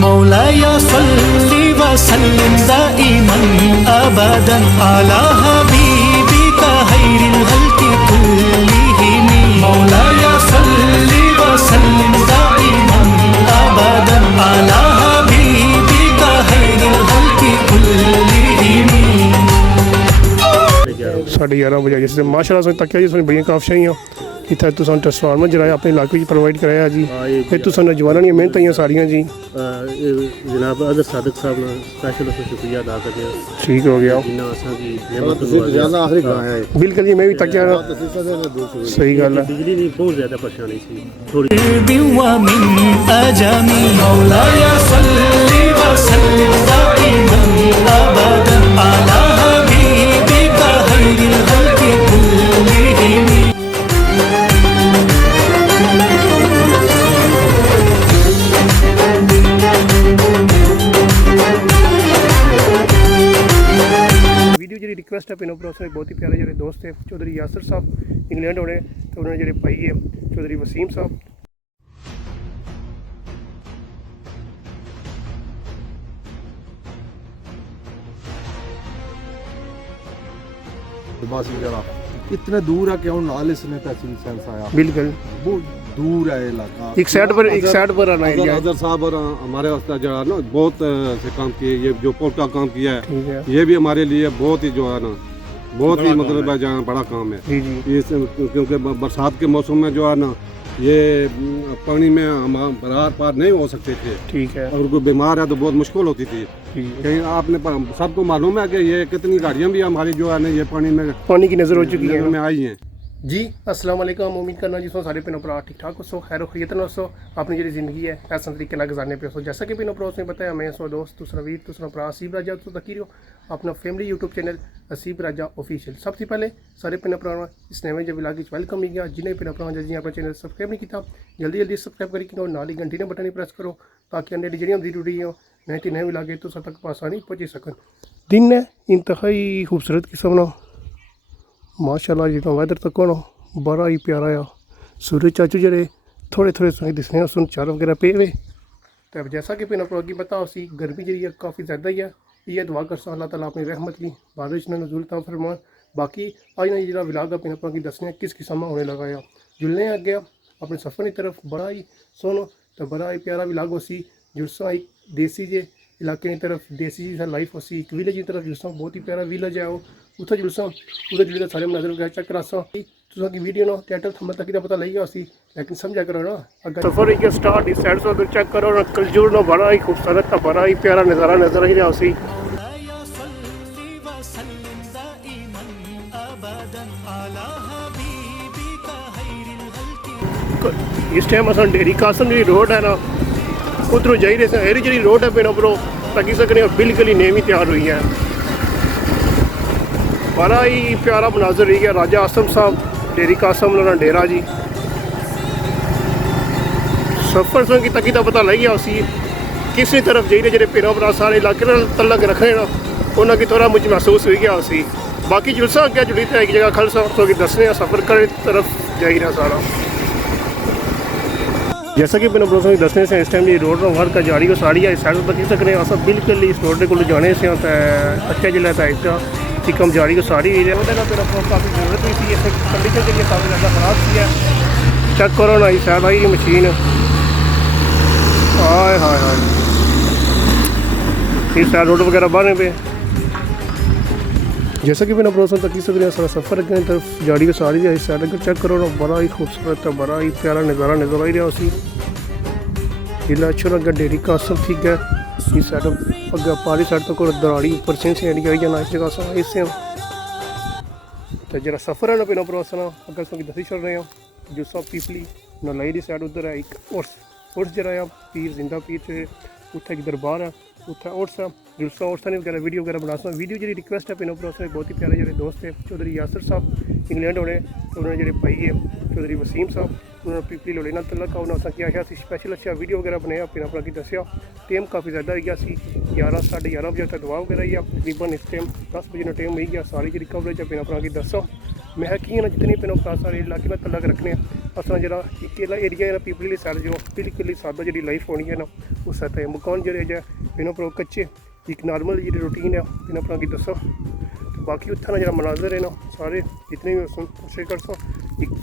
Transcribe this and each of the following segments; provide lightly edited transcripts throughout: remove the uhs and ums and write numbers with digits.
مولاي صل وسلم دائما ابدا على حبيبك خير الخلق كلهم مولاي صل وسلم دائما ابدا على حبيبك خير الخلق كلهم 11:30 ਵਜੇ ਜਿਸ ਮਾਸ਼ਾਅੱਲਾ ਸੇ ਤੱਕਿਆ ਜੀ ਸਾਨੂੰ ਬੜੀਆਂ ਕਾਫਸ਼ਾਈਆਂ ਇੱਥੇ ਤੁਸੀਂ ਟ੍ਰਾਂਸਫਾਰਮਰ ਜਿਹੜਾ ਆਪਣੇ ਇਲਾਕੇ ਵਿੱਚ ਪ੍ਰੋਵਾਈਡ ਕਰਾਇਆ ਜੀ ਫਿਰ ਤੁਸੀਂ ਨੌਜਵਾਨਾਂ ਦੀਆਂ ਮਿਹਨਤਾਂ ਹੀ ਸਾਰੀਆਂ ਜੀ جناب اظہر صادق صاحب نے اسپیشل اس کو شکریہ ادا کرتے ہیں ٹھیک ہو گیا جنہیں اساں کی نعمت بالکل جی میں بھی تکیا صحیح گل ہے بجلی نہیں بہت زیادہ پریشانی سی تھوڑی ومن أجمي مولاي صل وسلم دائما أبدا على حبيبك خير الخلق كلهم ਵੀਡੀਓ ਜਿਹੜੀ ਰਿਕੁਐਸਟ ਹੈ ਪਿੰਨੋ ਪ੍ਰੋਸ ਦੇ ਬਹੁਤ ਹੀ ਪਿਆਰੇ ਜਿਹੜੇ ਦੋਸਤ ਹੈ ਚੌਧਰੀ ਯਾਸਰ ਸਾਹਿਬ ਇੰਗਲੈਂਡ ਹੋਣੇ ਤੇ ਉਹਨਾਂ ਦੇ ਜਿਹੜੇ ਭਾਈ ਹੈ ਚੌਧਰੀ ਵਸੀਮ ਸਾਹਿਬ اتنے دور ہے کہ ہوں نال اس نے تحصیل سینس آیا بالکل بہت دور ہے علاقہ ایک سائڈ پر آنا ہے حضر صاحب اور ہمارے واسطے جو ہے نا بہت سے کام کیے یہ جو پول کا کام کیا ہے ٹھیک ہے یہ بھی ہمارے لیے بہت ہی جو ہے نا بہت ہی مطلب ہے جہاں بڑا کام ہے جی جی اس کیونکہ برسات کے موسم میں جو ہے نا یہ پانی میں ہم برار پار نہیں ہو سکتے تھے ٹھیک ہے اگر کوئی بیمار ہے تو بہت مشکل ہوتی تھی کہیں آپ نے سب کو معلوم ہے کہ یہ کتنی گاڑیاں بھی ہماری جو ہے نا یہ پانی کی نظر ہو چکی ہے میں آئی ہیں جی السلام علیکم امید کرنا جس میں سارے پینو پرا ٹھیک ٹھاک ہو سو خیر و خیریت نہ سو اپنی جی زندگی ہے ایسا طریقے نہ گزارنے پہ سو جیسا کہ پینو پروس نے بتایا میں سو دوست دوسرا ویر دوسرا پرا اسیب راجا تو تکیرو اپنا فیملی یوٹیوب چینل اسیب راجا آفیشیل سب سے پہلے سارے پینو پرا اس نئے جو ولاگ ویلکم نہیں گیا جنہیں پینو پرا جی اپنا چینل سبسکرائب نہیں کیا جلدی جلدی سبسکرائب کری کیوں نال ہی گھنٹی نے بٹن پریس کرو تاکہ انڈے جڑیاں دی ڈوڈی ہو نئے نئے ولاگ تو سب تک آسانی پہنچی سکن دن ہے انتہائی خوبصورت قسم نا ماشاء اللہ جی تو ویدر تک ہونا بڑا ہی پیارا آ سورج چاچو جڑے تھوڑے تھوڑے سویں دسنے سن چار وغیرہ پے ہوئے تو جیسا کہ پینو پرو کی پتا اسی گرمی جی ہے کافی زیادہ ہی ہے یہ دعا کر سا اللہ تعالیٰ اپنی رحمت کی بارش نے نزول عطا فرمان باقی آج نا جڑا ولاگ پینو پرو کی دسنے کس قسم ہونے لگا ہے جلنے اگے اپنے سفر کی طرف بڑا ہی سونو تو بڑا ہی پیارا ولاگ ہو سی جلسا ایک دیسی جے علاقے کی طرف دیسی جیسا لائف ہو سی ایک ویلج کی طرف جلسا بہت ہی پیارا ویلج ہے وہ اتنا جلسا ادھر جڑے سارے مناظر وغیرہ چیک کرا سا تو کی ویڈیو نا ٹائٹل تھمبنیل تک دا پتہ لگ گیا اسی لیکن سمجھا کرو نا اگر سفر ایک سٹارٹ اس سائڈ سے اگر چیک کرو نا کلجور نا بڑا ہی خوبصورت تھا بڑا ہی پیارا نظارہ نظر ہی رہا اسی مولاي صل وسلم دائما ابدا على حبيبك خير الخلق اس ٹائم اصل ڈیری قاسم جی روڈ ہے نا ادھر جائی رہے ہیں ایری جی روڈ ہے پینو پرو تاکہ سکنے بالکل ہی نیم ہی تیار ہوئی ہے بڑا ہی پیارا مناظر رہی گیا راجہ آسم صاحب ڈیری قاسم انہوں نے ڈیرا جی سفر سن کی تکی کا پتہ لگ گیا اسی کسی طرف جائی رہے جڑے پینو پرا سارے علاقے تعلق رکھنے نا انہوں کی تھوڑا مجھے محسوس ہوئی گیا اسی باقی جلسہ کیا جڑی تھا ایک جگہ کھل سو کی دسنے سفر کرنے طرف جائی رہا سارا جیسا کہ پینو پرو دسنے سے اس ٹائم یہ روڈ ورک کا جاری ہو ساری ہے اس سائڈ تک سکنے اصل بالکل اس روڈ کو جانے سے اچھا جلد ہے اس کا کم جاری کو ساری ہے کافی ضرورت ہوئی تھی اس کنڈیشن کے لیے کافی زیادہ خراب سی ہے چیک کرو نا اس سائڈ آئی مشین ہائے ہائے ہائے اس سائڈ روڈ وغیرہ بننے پہ جیسا کہ میں نے پروسن تک سکتے سارا سفر کی طرف جاری کو ساری ہے اس سائڈ اگر چیک کرو نا بڑا ہی خوبصورت ہے بڑا ہی پیارا نظارہ نظر آئی رہا اسی ضلع اچھا لگا ڈیری قاسم ٹھیک ہے اس سائڈ اگر پہاڑی سائڈ تک دراڑی اوپر سے ایریا آئی جانا اس جگہ سے اس سے تو جرا سفر ہے نا پینو پروس نا اگر سو کی دسی چل رہے ہیں جو سب پیپلی نہ لائی دی سائڈ ادھر ہے ایک ارس جرا ہے پیر زندہ پیر سے اتنا ایک دربار ہے اتنا ارس ہے جلسہ ارسا نے وغیرہ ویڈیو وغیرہ بنا سا ویڈیو جی ریکویسٹ ہے پینو پروس میں بہت ہی پیارے جڑے دوست ہیں چودھری یاسر صاحب انگلینڈ ہونے تو انہوں نے جڑے بھائی ہے چودھری وسیم صاحب انہوں نے پیپلی لوڑے نال تعلق انہوں نے کیا ہے اسپیشل اچھا ویڈیو وغیرہ بنایا پینو پرا کی دسیا ٹائم کافی زیادہ ہو گیا سی 11 ساڑھے 11 بجے تک دعا وغیرہ ہی تقریباً اس ٹائم 10 بجے کا ٹائم ہوئی گیا ساری جی کوریج ہے پینو پرا کی دسو میں کہ جتنی پینو پرا سارے علاقے میں تعلق رکھنے ਅਸਾਂ ਜਿਹੜਾ ਇਕਲਾ ਏਰੀਆ ਹੈ ਨਾ ਪੀਪਲੀ ਸਾਈਡ ਜੋ ਬਿਲਕੁਲ ਸਾਦਾ ਜਿਹੜੀ ਲਾਈਫ ਹੋਣੀ ਹੈ ਨਾ ਉਸ ਤੇ ਮਕਾਨ ਜਿਹੜੇ ਜਾਂ ਬਿਨਾਂ ਪ੍ਰੋ ਕੱਚੇ ਇੱਕ ਨਾਰਮਲ ਜਿਹੜੀ ਰੂਟੀਨ ਹੈ ਬਿਨਾਂ ਪ੍ਰੋ ਕੀ ਦੱਸੋ ਤੇ ਬਾਕੀ ਉੱਥੇ ਨਾ ਜਿਹੜਾ ਮਨਾਜ਼ਰ ਹੈ ਨਾ ਸਾਰੇ ਜਿਤਨੇ ਵੀ ਸੁਣ ਕੋਸ਼ਿਸ਼ ਕਰਸੋ ਇੱਕ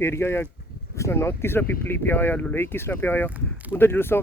ਏਰੀਆ ਜਾਂ ਉਸਨੇ ਨਾ ਕਿਸ ਤਰ੍ਹਾਂ ਪੀਪਲੀ ਪਿਆ ਆ ਲੁਲਈ ਕਿਸ ਤਰ੍ਹਾਂ ਪਿਆ ਆ ਉਹਦਾ ਜਲਸਾ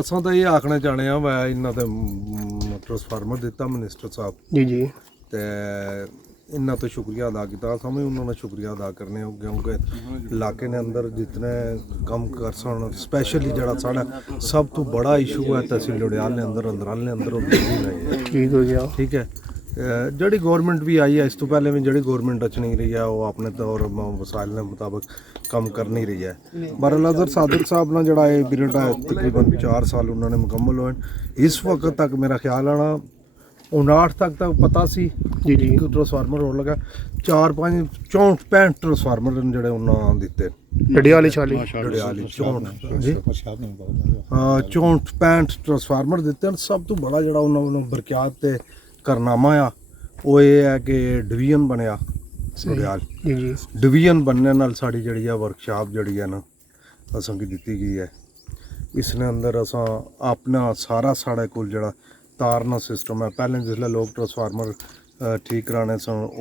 ਅਸਾਂ ਤਾਂ ਇਹ ਆਖਣਾ ਚਾਹਣੇ ਆ ਮੈਂ ਇਹਨਾਂ ਦੇ ਟ੍ਰਾਂਸਫਾਰਮਰ ਦਿੱਤਾ ਮਿਨਿਸਟਰ ਸਾਹਿਬ ਜੀ ਜੀ ਤੇ ਇਹਨਾਂ ਤੋਂ ਸ਼ੁਕਰੀਆ ਅਦਾ ਕੀਤਾ ਅਸਾਂ ਵੀ ਉਹਨਾਂ ਦਾ ਸ਼ੁਕਰੀਆ ਅਦਾ ਕਰਨੇ ਹੋ ਕਿਉਂਕਿ ਇਲਾਕੇ ਦੇ ਅੰਦਰ ਜਿਤਨੇ ਕੰਮ ਕਰ ਸਨ ਸਪੈਸ਼ਲੀ ਜਿਹੜਾ ਸਾਡਾ ਸਭ ਤੋਂ ਬੜਾ ਇਸ਼ੂ ਹੈ ਤਹਿਸੀਲ ਲੁਧਿਆਣਾ ਦੇ ਅੰਦਰ ਅੰਦਰਾਲੇ ਅੰਦਰ ਉਹ ਬਿਜਲੀ ਨਹੀਂ ਹੈ। ਠੀਕ ਹੋ ਗਿਆ। ਠੀਕ ਹੈ ਜਿਹੜੀ ਗਵਰਨਮੈਂਟ ਵੀ ਆਈ ਹੈ ਇਸ ਤੋਂ ਪਹਿਲੇ ਵੀ ਜਿਹੜੀ ਗਵਰਨਮੈਂਟ ਅਚ ਨਹੀਂ ਰਹੀ ਹੈ ਉਹ ਆਪਣੇ ਤੌਰ ਵਸਾਇਲ ਦੇ ਮੁਤਾਬਕ ਕੰਮ ਕਰ ਨਹੀਂ ਰਹੀ ਹੈ। ਬਹਰਹਾਲ ਅਜ਼ਹਰ ਸਾਦਿਕ ਸਾਹਿਬ ਨਾਲ ਜਿਹੜਾ ਇਹ ਪੀਰੀਅਡ ਹੈ ਤਕਰੀਬਨ 4 ਸਾਲ ਉਹਨਾਂ ਨੇ ਮੁਕੰਮਲ ਹੋਏ ਇਸ ਵਕਤ ਤੱਕ ਮੇਰਾ ਖਿਆਲ ਆਣਾ 59 ਤੱਕ ਪਤਾ ਸੀ ਜੀ ਜੀ ਟ੍ਰਾਂਸਫਾਰਮਰ ਹੋਣ ਲੱਗਾ 4-5 64 ਟ੍ਰਾਂਸਫਾਰਮਰ ਜਿਹੜੇ ਉਹਨਾਂ ਦਿੱਤੇ ਡੜਿਆਲੇ ਛਾਲੇ ਡੜਿਆਲੀ 64 ਜੀ ਹਾਂ 64 ਟ੍ਰਾਂਸਫਾਰਮਰ ਦਿੱਤੇ ਹਨ। ਸਭ ਤੋਂ ਬੜਾ ਜਿਹੜਾ ਉਹਨਾਂ ਨੂੰ ਬਰਕਿਆਤ ਤੇ ਕਰਨਾਮਾ ਆ ਉਹ ਇਹ ਹੈ ਕਿ ਡਿਵੀਜ਼ਨ ਬਣਿਆ ਡੜਿਆਲ ਜੀ ਜੀ ਡਿਵੀਜ਼ਨ ਬਣਨੇ ਨਾਲ ਸਾਡੀ ਜਿਹੜੀ ਆ ਵਰਕਸ਼ਾਪ ਜਿਹੜੀ ਹੈ ਨਾ ਅਸਾਂ ਕੀ ਦਿੱਤੀ ਗਈ ਹੈ ਇਸ ਨੇ ਅੰਦਰ ਅਸਾਂ ਆਪਣਾ ਸਾਰਾ ਸਾਡੇ ਕੋਲ ਜਿਹੜਾ ਤਾਰਨਾ ਸਿਸਟਮ ਹੈ ਪਹਿਲੇ ਜਿਸਲੇ ਲੋਕ ਟ੍ਰਾਂਸਫਾਰਮਰ ਠੀਕ ਕਰਾਣੇ ਸਨ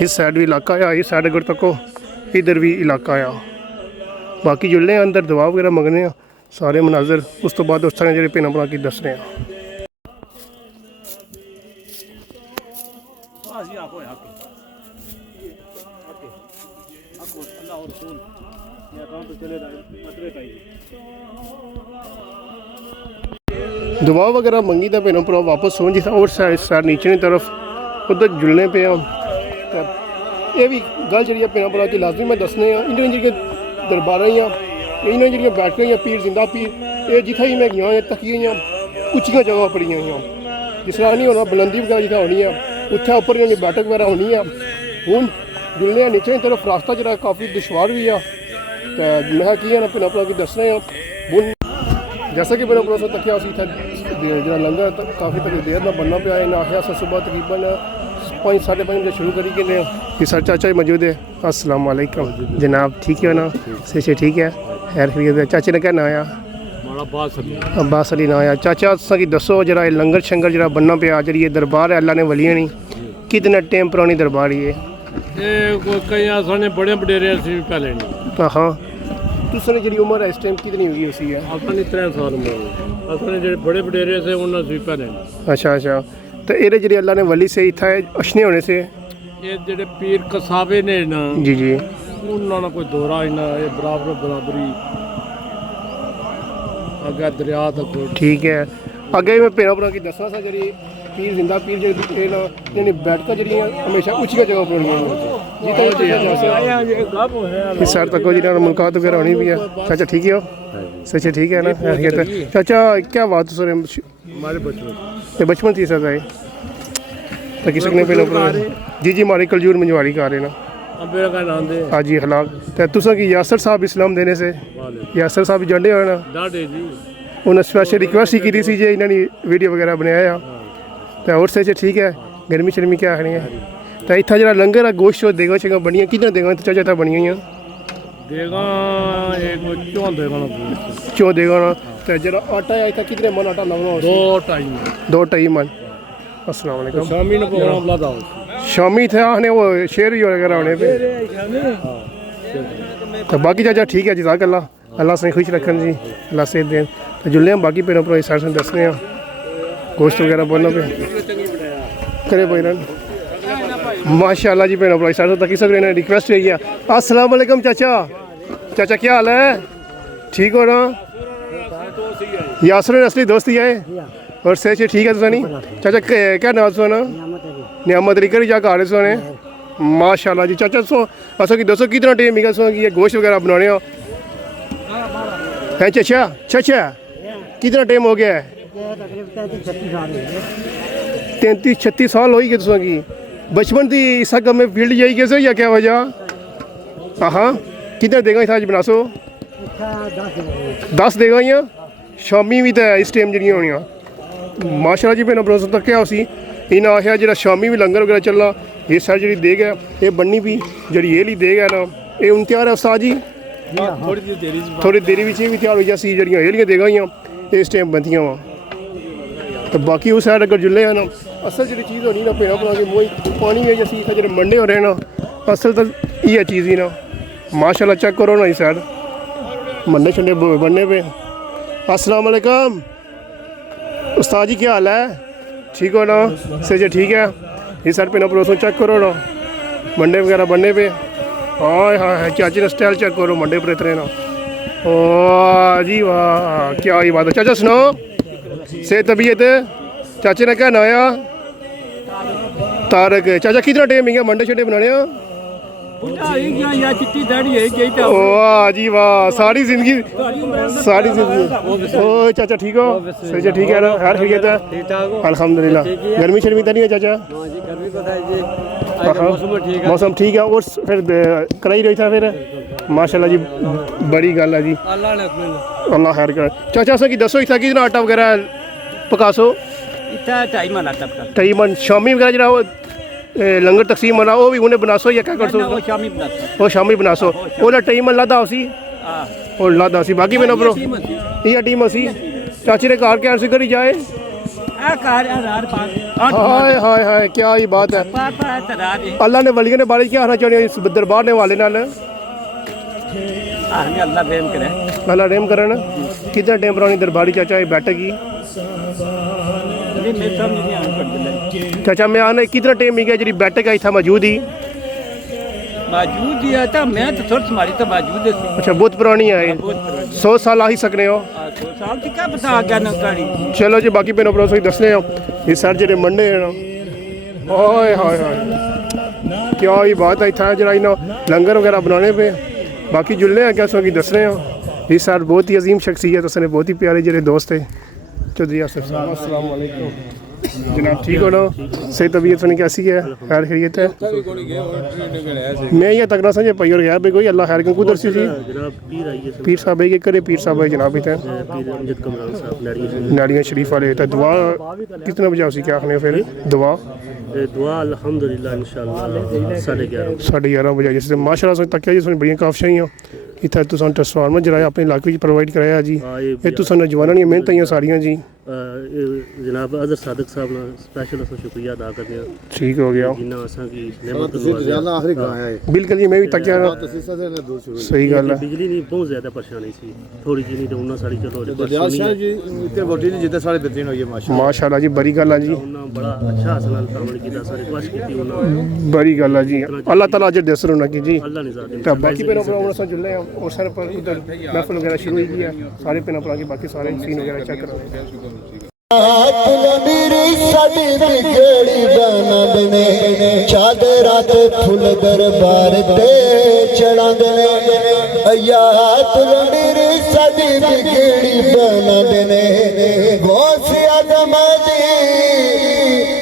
اس سائڈ بھی علاقہ آ اس سائڈ اگر تکو ادھر بھی علاقہ آ باقی جلنے اندر دعا وغیرہ منگنے سارے مناظر اس تو بعد اس طرح جڑے پین بنا کے دس رہے ہیں دعا وغیرہ منگی تھا پہنوں پر واپس سو جی اور سائڈ نیچے کی طرف ادھر جلنے پہ یہ بھی گل جی پہنوں پر کہ لازمی میں دسنے انہیں جی دربار انہیں جی بیٹھیں پیر زندہ پیر یہ جتنا ہی میں گیا تکیے اچھیاں جگہ پڑی ہوئی جس طرح نہیں ہونا بلندی وغیرہ جتنا ہونی ہے اتنے اوپر انہیں بیٹھک وغیرہ ہونی ہے ہوں جلنے نیچے کی طرف راستہ جڑا کافی دشوار بھی ہے تو میں کی نا پہنوں پر دس رہے ہیں جیسا کہ میرا پروسہ تکیا جا لنگر کافی تک دیر نہ بننا پیا انہیں آخیا سر صبح تقریباً 5-5:30 بجے شروع کری کے یہ سر چاچا ہی موجود ہے السلام علیکم جناب ٹھیک ہے نا سے ٹھیک ہے خیر خیریت ہے چاچے نے کیا نام آیا عباس علی نام آیا چاچا اصا کی دسو جرا لنگر شنگر جرا بننا پیا جی دربار ہے اللہ نے ولیاں نہیں کتنا ٹائم پرانی دربار یہ بڑے وڈیرے پہلے ہاں تسے جی عمر ہے اس ٹائم کتنی ہوئی اسی ہے اپنی 3 سال عمر اصل جڑے بڑے وڈیرے سے انہوں سے پہلے اچھا اچھا تو یہ جی اللہ نے ولی سے اتنا اشنے ہونے سے یہ جڑے پیر کسابے نے نا جی جی انہوں نے کوئی دورہ نہ یہ برابر برابری اگے دریا تک ٹھیک ہے اگے میں پیرا پورا کی دسنا سا جی پیر زندہ پیر جی بیٹھک جی ہمیشہ اچھی جگہ پر اس سائڈ تک جی ملاقات وغیرہ ہونی بھی ہے چاچا ٹھیک ہے سچے ٹھیک ہے نا چاچا کیا بات سر ہمارے بچپن بچپن تھی سر تو کسی نے پہلے جی جی ہماری کلجور منجواری کا رہے نا میرا کا نام دے ہاں جی حلاق تو تصا کی یاسر صاحب اسلام دینے سے یاسر صاحب جانڈے ہوئے نا ڈاڈے جی انہیں اسپیشل ریکویسٹ ہی کی سی جی انہوں نے ویڈیو وغیرہ بنایا تو اور سے ٹھیک ہے گرمی شرمی کیا آخری ہے تو اتنا جا لنگر ہے گوشت دیگا شگا بنیا کتنا دیگا چاچا چا بنی ہوئی دیگا چون دیگا نا تو جا آٹا ہے اتنا کتنے من آٹا لگنا 2-2.5 من السلام علیکم شامی نے پروگرام لادا شامی تھے آنے وہ شیر ہی وغیرہ ہونے پہ تو باقی چاچا ٹھیک ہے جزاک اللہ سے خوش رکھن جی اللہ سے دیں تو جلنے ہم باقی پیروں پر اس سائڈ سے دسنے ہیں گوشت وغیرہ بولنا پہ کرے بھائی رن ماشاء اللہ جی پیروں پر اس سائڈ سے تک سکتے ہیں ریکویسٹ ہے کیا السلام علیکم چاچا کیا حال ہے ٹھیک ہو نا یاسر نے اصلی دوست ہی آئے اور سے ٹھیک ہے تو نہیں چاچا کیا نام سو نا نعمت علی کر جا کے آ رہے سونے ماشاء اللہ جی چاچا سو اصل کی دوستوں کتنا ٹائم ہے سو کہ گوشت وغیرہ بنانے ہو چاچا کتنا ٹائم ہو گیا ہے 33-36 سال ہوئی گئے تو کی بچپن تھی اس کام میں فیلڈ جائی کیسے یا کیا وجہ ہاں کتنا دے گا اس بنا سو 10 دے گا یا شامی بھی تو اس ٹائم جڑی ہونی ماشاء اللہ جی پہنا بروسہ تک کیا اسی انہیں آخیا جا شامی بھی لنگر وغیرہ چلنا یہ ساری جی دے گا یہ بننی بھی جی یہ دے گا نا یہ ان تیار ہے استاد جی تھوڑی دیری بھی بھی تیار ہو جاسی جڑیاں یہ دے گا اس ٹائم بنتی وا تو باقی اس سائڈ اگر جلے ہیں نا اصل جی چیز ہونی نا پیڑا پڑا کے موئی پانی ہے جیسے جڑے منڈے ہو رہے ہیں نا اصل تو یہ چیز ہی نا ماشاء اللہ چیک کرو نا اس سائڈ منڈے شنڈے بننے پہ السلام علیکم استاد جی کیا حال ہے ٹھیک ہو نا سے ٹھیک ہے اس سائڈ پہ نا پروسوں چیک کرو نا منڈے وغیرہ بننے پہ ہاں ہاں چاچی نے اسٹائل چیک کرو منڈے پر اترے نا واہ جی واہ کیا ہی بات ہے چاچا سنو سے طبیعت چاچے نے کیا نایا تارک چاچا کتنا ٹائم ہے منڈے شنڈے بنانے واہ جی واہ ساری زندگی او چاچا ٹھیک ہو سچا ٹھیک ہے نا ہر خیریت ہے الحمد للہ گرمی شرمی تو نہیں ہے چاچا موسم ٹھیک ہے اور پھر کرائی رہی تھا پھر ماشاء اللہ جی بڑی گل ہے جی اللہ خیر کرے چاچا سا کی دسو اتنا کتنا آٹا وغیرہ پکا سو 2.5 من شامی وغیرہ جڑا لنگر تقسیم ہونا وہ بھی انہیں بنا سو یا کیا کر سو وہ شامی بنا سو وہ 2.5 من لادا اسی اور لادا اسی باقی میں نہ برو یہ ٹیم اسی چاچی نے کار کے عرصے کری جائے ہائے ہائے ہائے کیا ہی بات ہے اللہ نے ولیوں نے بارش کیا آنا چاہیے اس دربار نے والے نال اللہ رحم کرن کتنا ٹائم پرانی درباری چاچا یہ بیٹھک کی چاچا میں آنا کتنا ٹائم ہی گیا جی بیٹھک آئی تھا موجود ہی موجود ہی آتا میں تو تھوڑی سماری تو موجود ہے اچھا بہت پرانی ہے 100 سال آ ہی سکنے ہو 100 سال کی کیا پتا آ گیا نکاری چلو جی باقی پہنو پڑوس دسنے ہو یہ سر جڑے منڈے ہیں ہائے ہائے ہائے کیا ہی بات ہے اتنا جڑا لنگر وغیرہ بنانے پہ باقی جلنے ہیں کیا سو کی دسنے ہو یہ سر بہت ہی عظیم شخصیت اس نے بہت ہی پیارے جڑے دوست تھے چودھری آصف صاحب السلام علیکم جناب ٹھیک ہو نا صحیح طبیعت سنی کیسی ہے خیر خیریت ہے میں یہ تک نہ سمجھے پی اور گیا بھائی کوئی اللہ خیر کیوں کدھر سی جی پیر صاحب ہے کہ کرے پیر صاحب ہے جناب ہی تھے ناڑیاں شریف والے تھے دعا کتنے بجے اسی کیا آخنے پھر دعا الحمدللہ انشاءاللہ 11:30 بجے جس سے ماشاء اللہ تک جی سن بڑی کافشاں اتنا تو ٹرانسفارمر جرایا اپنے علاقے پرووائڈ کرایا جی یہ تو نوجوانوں کی محنت آئی ساریاں جی جناب اظہر صادق صاحب نے اسپیشل اساں شکریہ ادا کرتے ہیں ٹھیک ہو گیا جنہاں اساں کی نعمت بالکل جی میں بھی تکیا صحیح گل ہے بجلی نہیں بہت زیادہ پریشانی سی تھوڑی جی نہیں تو انہاں ساری چلو ماشاء اللہ جی بڑی گل ہے جی بڑا اچھا حسن کام کیتا ساری کوشش کیتی انہاں بڑی گل ہے جی اللہ تعالیٰ اجر دے سر کی جی اللہ نے ذات تو باقی پہنوں پراؤں سے جلے ہیں اور سر پر ادھر محفل وغیرہ شروع ہوئی گئی ہے سارے پہنوں پراؤں کی باقی سارے سین وغیرہ چیک کر رہے ہیں چادرات پھول دربار تے چڑھا دینے آیات میری سادی بگڑی بنا دینے غوث اعظم دی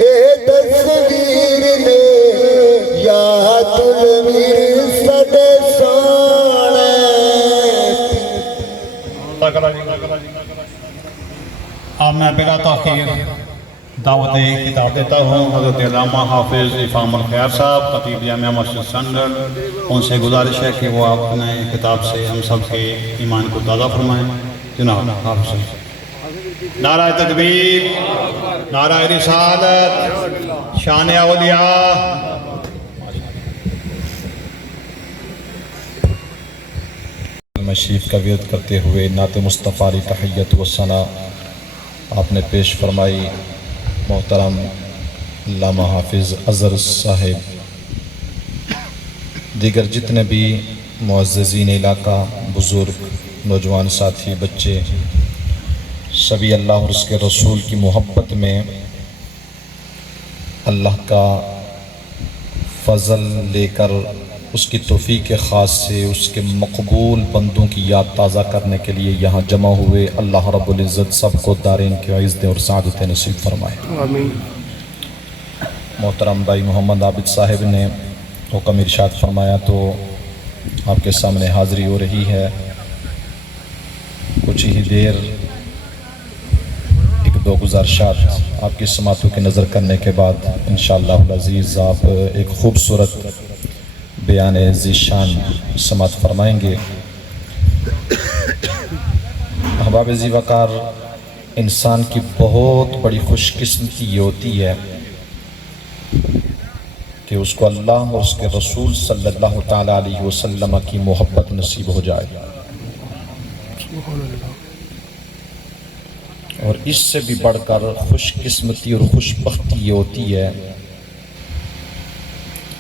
اے تصویر نے یاد میری سادے سونے اب میں بلا تاخیر دعوت خطاب دیتا ہوں حضرت علامہ حافظ افام الخیار صاحب خطیب جامعہ مسجد سنگر ان سے گزارش ہے کہ وہ اپنے خطاب سے ہم سب کے ایمان کو تازہ فرمائیں جناب حافظ نعرہ تکبیر نعرہ رسالت شان اولیاء مشریف کا ورد کرتے ہوئے نعت مصطفیٰ علی تحیت و ثنا آپ نے پیش فرمائی محترم علامہ حافظ اظہر صاحب دیگر جتنے بھی معززین علاقہ بزرگ نوجوان ساتھی بچے سبھی اللہ اور اس کے رسول کی محبت میں اللہ کا فضل لے کر اس کی توفیق خاص سے اس کے مقبول بندوں کی یاد تازہ کرنے کے لیے یہاں جمع ہوئے اللہ رب العزت سب کو دارین کی عزت اور سعادت نصیب فرمائے آمین محترم بھائی محمد عابد صاحب نے حکم ارشاد فرمایا تو آپ کے سامنے حاضری ہو رہی ہے کچھ ہی دیر ایک دو گزارشات آپ کی سماعتوں کی نظر کرنے کے بعد انشاءاللہ العزیز آپ ایک خوبصورت بیان ذیشان سماعت فرمائیں گے احباب ذی وقار انسان کی بہت بڑی خوش قسمتی یہ ہوتی ہے کہ اس کو اللہ اور اس کے رسول صلی اللہ تعالیٰ علیہ وسلم کی محبت نصیب ہو جائے اور اس سے بھی بڑھ کر خوش قسمتی اور خوش بختی یہ ہوتی ہے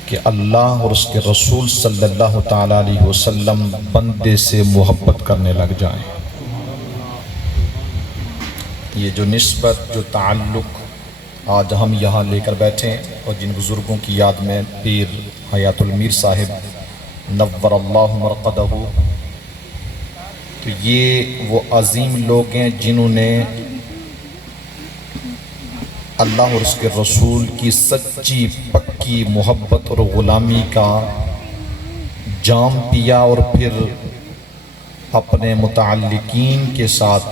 کہ اللہ اور اس کے رسول صلی اللہ تعالیٰ علیہ وسلم بندے سے محبت کرنے لگ جائیں یہ جو نسبت جو تعلق آج ہم یہاں لے کر بیٹھے اور جن بزرگوں کی یاد میں پیر حیات المیر صاحب نور اللہ مرقدہ تو یہ وہ عظیم لوگ ہیں جنہوں نے اللہ اور اس کے رسول کی سچی پکی محبت اور غلامی کا جام پیا اور پھر اپنے متعلقین کے ساتھ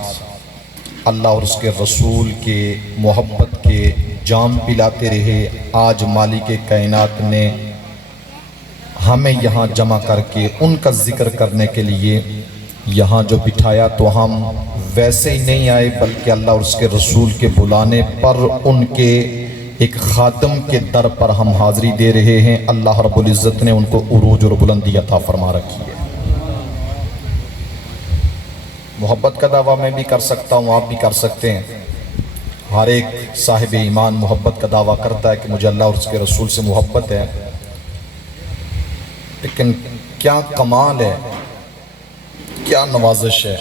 اللہ اور اس کے رسول کے محبت کے جام پلاتے رہے آج مالک کائنات نے ہمیں یہاں جمع کر کے ان کا ذکر کرنے کے لیے یہاں جو بٹھایا تو ہم ویسے ہی نہیں آئے بلکہ اللہ اور اس کے رسول کے بلانے پر ان کے ایک خادم کے در پر ہم حاضری دے رہے ہیں. اللہ رب العزت نے ان کو عروج اور بلندی عطا فرما رکھی ہے. محبت کا دعویٰ میں بھی کر سکتا ہوں, آپ بھی کر سکتے ہیں. ہر ایک صاحب ایمان محبت کا دعویٰ کرتا ہے کہ مجھے اللہ اور اس کے رسول سے محبت ہے, لیکن کیا کمال ہے, کیا نوازش ہے,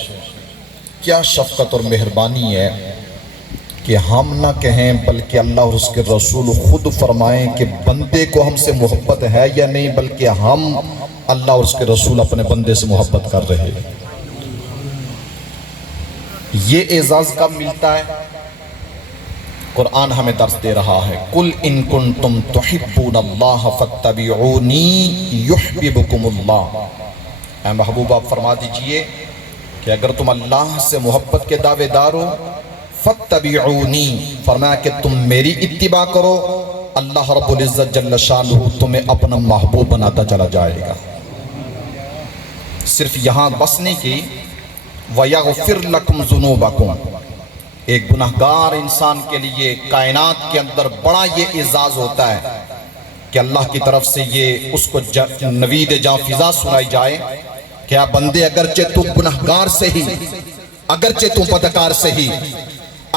کیا شفقت اور مہربانی ہے کہ ہم نہ کہیں بلکہ اللہ اور اس کے رسول خود فرمائیں کہ بندے کو ہم سے محبت ہے یا نہیں, بلکہ ہم اللہ اور اس کے رسول اپنے بندے سے محبت کر رہے ہیں. یہ اعزاز کب ملتا ہے؟ قرآن ہمیں درس دے رہا ہے. قُلْ إِن كُنْتُمْ تُحِبُّونَ اللَّهَ فَاتَّبِعُونِي يُحْبِبُكُمُ اللَّهُ. اے محبوب آپ فرما دیجئے کہ اگر تم اللہ سے محبت کے دعوے دار ہو, فَاتَّبِعُونِي فرمایا کہ تم میری اتباع کرو, اللہ رب العزت جل شانہ تمہیں اپنا محبوب بناتا چلا جائے گا. صرف یہاں بس نہیں کی وَيَغْفِرْ لَكُمْ ذُنُوبَكُمْ. ایک گناہگار انسان کے لیے کائنات کے اندر بڑا یہ اعزاز ہوتا ہے کہ اللہ کی طرف سے یہ اس کو نوید جاں فضا سنائی جائے کہ آپ بندے اگرچہ تو گناہگار سے ہی, اگرچہ تو بدکار سے ہی,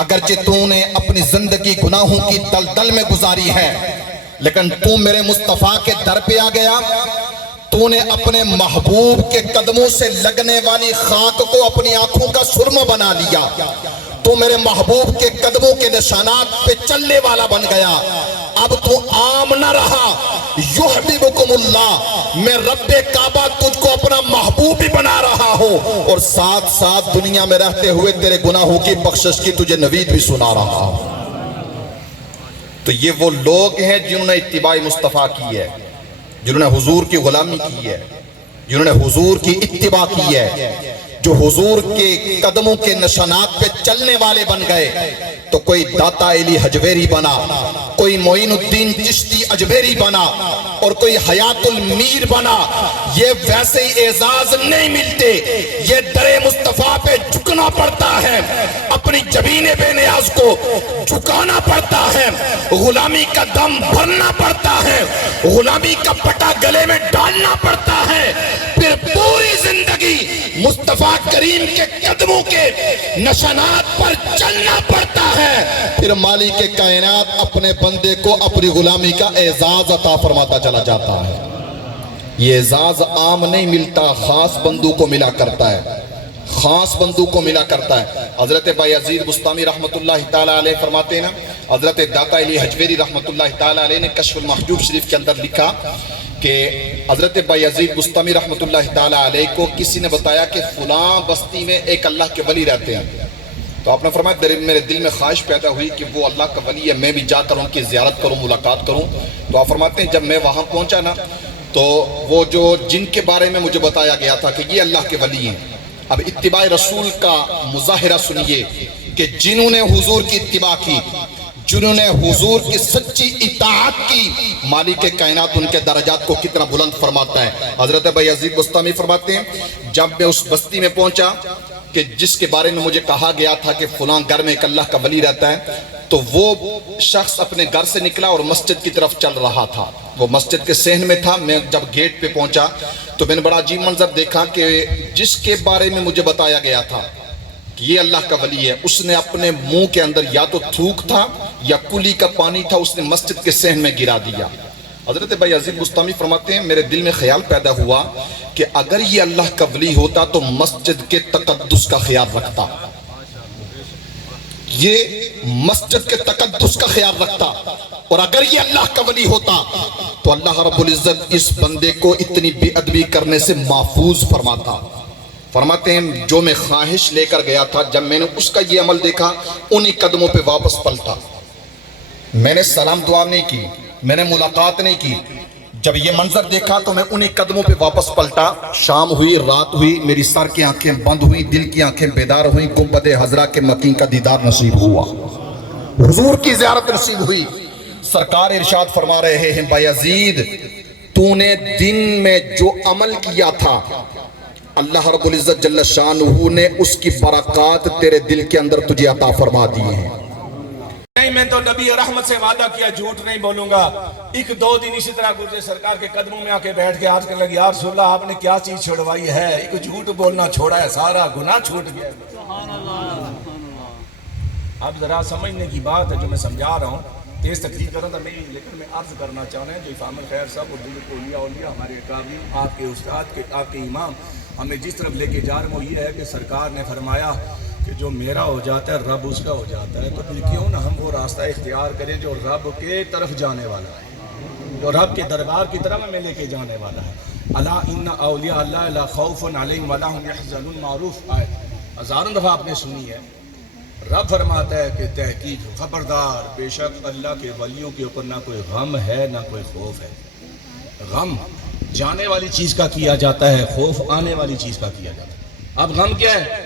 اگرچہ تو نے اپنی زندگی گناہوں کی دلدل میں گزاری ہے, لیکن تو میرے مصطفیٰ کے در پہ آ گیا, تو نے اپنے محبوب کے قدموں سے لگنے والی خاک کو اپنی آنکھوں کا سرمہ بنا لیا, تو میرے محبوب کے قدموں کے نشانات پہ چلنے والا بن گیا. اب تو عام نہ رہا, یحببکم اللہ, میں رب کعبہ تجھ کو اپنا محبوب بھی بنا رہا ہوں, اور ساتھ ساتھ دنیا میں رہتے ہوئے تیرے گناہوں کی بخشش کی تجھے نوید بھی سنا رہا ہوں. تو یہ وہ لوگ ہیں جنہوں نے اتباع مصطفیٰ کی ہے, جنہوں نے حضور کی غلامی کی ہے, جنہوں نے حضور کی اتباع کی ہے, جو حضور کے قدموں کے نشانات پہ چلنے والے بن گئے. تو کوئی داتا علی حجویری بنا, کوئی معین الدین چشتی اجبیری بنا, اور کوئی حیات المیر بنا. یہ ویسے ہی اعزاز نہیں ملتے, یہ در مصطفیٰ پہ جھکنا پڑتا ہے, اپنی جبین بے نیاز کو جھکانا پڑتا ہے, غلامی کا دم بھرنا پڑتا ہے, غلامی کا پٹا گلے میں ڈالنا پڑتا ہے, پھر پوری زندگی مصطفیٰ کریم کے قدموں کے نشانات پر چلنا پڑتا ہے. پھر مالک کائنات اپنے بندے کو اپنی غلامی کا اعزاز عطا فرماتا چلا جاتا ہے. یہ اعزاز عام نہیں ملتا, خاص بندوں کو ملا کرتا ہے, خاص بندوں کو ملا کرتا ہے. حضرت بایزید بستامی رحمت اللہ تعالیٰ علیہ فرماتے ہیں نا, حضرت داتا علی حجویری رحمت اللہ تعالیٰ علیہ نے کشف المحجوب شریف کے اندر لکھا کہ حضرت بایزید بستامی رحمت اللہ تعالیٰ علیہ کو کسی نے بتایا کہ فلاں بستی میں ایک اللہ کے ولی رہتے ہیں. تو آپ نے فرمایا میرے دل میں خواہش پیدا ہوئی کہ وہ اللہ کا ولی ہے, میں بھی جا کر ان کی زیارت کروں, ملاقات کروں. تو آپ فرماتے ہیں جب میں وہاں پہنچا نا, تو وہ جو جن کے بارے میں مجھے بتایا گیا تھا کہ یہ اللہ کے ولی ہیں. اب اتباع رسول کا مظاہرہ سنیے کہ جنہوں نے حضور کی اتباع کی, جنہوں نے حضور کی سچی اطاعت کی, مالک کائنات ان کے درجات کو کتنا بلند فرماتا ہے. حضرت بایزید بستامی فرماتے ہیں جب میں اس بستی میں پہنچا کہ جس کے بارے میں مجھے کہا گیا تھا کہ فلاں گھر میں ایک اللہ کا ولی رہتا ہے, تو وہ شخص اپنے گھر سے نکلا اور مسجد کی طرف چل رہا تھا. وہ مسجد کے صحن میں تھا. میں جب گیٹ پہ پہنچا تو میں نے بڑا عجیب منظر دیکھا کہ جس کے بارے میں مجھے بتایا گیا تھا کہ یہ اللہ کا ولی ہے, اس نے اپنے منہ کے اندر یا تو تھوک تھا یا کلی کا پانی تھا, اس نے مسجد کے صحن میں گرا دیا. حضرت بایزید بستامی فرماتے ہیں میرے دل میں خیال پیدا ہوا کہ اگر یہ اللہ کا ولی ہوتا تو مسجد کے تقدس کا خیال رکھتا, یہ مسجد کے تقدس کا خیال رکھتا, اور اگر یہ اللہ کا ولی ہوتا تو اللہ رب العزت اس بندے کو اتنی بے ادبی کرنے سے محفوظ فرماتا. فرماتے ہیں جو میں خواہش لے کر گیا تھا, جب میں نے اس کا یہ عمل دیکھا انہی قدموں پہ واپس پلٹا. میں نے سلام دعا نہیں کی, میں نے ملاقات نہیں کی. جب یہ منظر دیکھا تو میں انہی قدموں پہ واپس پلٹا. شام ہوئی, رات ہوئی, میری سر کی آنکھیں بند ہوئی, دل کی آنکھیں بیدار ہوئیں, گنبد حضرہ کے مکین کا دیدار نصیب ہوا, حضور کی زیارت نصیب ہوئی. سرکار ارشاد فرما رہے ہیں بایزید تو نے دن میں جو عمل کیا تھا اللہ رب العزت جل شانہ نے اس کی برکات تیرے دل کے اندر تجھے عطا فرما دیے ہیں. نہیں میں تو نبی رحمت سے وعدہ کیا جھوٹ نہیں بولوں گا. ایک دو دن اسی طرح گزرے سرکار کے قدموں میں آ کے بیٹھ کے آج کہنے لگی یا رسول اللہ آپ نے کیا چیز چھوڑوائی ہے؟ ایک جھوٹ بولنا چھوڑا ہے, سارا گناہ چھوٹ گیا. اب ذرا سمجھنے کی بات ہے جو میں سمجھا رہا ہوں, تیز تقریر کر رہا تھا نہیں, لیکن میں عرض کرنا چاہ رہا ہوں جو افام الخیر صاحب اور جو اولیاء ہمارے اکابرین آپ کے استاد کے آپ کے امام ہمیں جس طرف لے کے جا رہے ہیں وہ یہ ہے کہ سرکار نے فرمایا کہ جو میرا ہو جاتا ہے رب اس کا ہو جاتا ہے. تو پھر کیوں نہ ہم وہ راستہ اختیار کریں جو رب کے طرف جانے والا ہے, جو رب کے دربار کی طرف ہمیں لے کے جانے والا ہے. الا ان اولیاء اللہ لا خوف علیہم ولا هم يحزنون معروف آیت ہزاروں دفعہ آپ نے سنی ہے. رب فرماتا ہے کہ تحقیق خبردار بے شک اللہ کے ولیوں کے اوپر نہ کوئی غم ہے نہ کوئی خوف ہے. غم جانے والی چیز کا کیا جاتا ہے, خوف آنے والی چیز کا کیا جاتا ہے. اب غم کیا ہے؟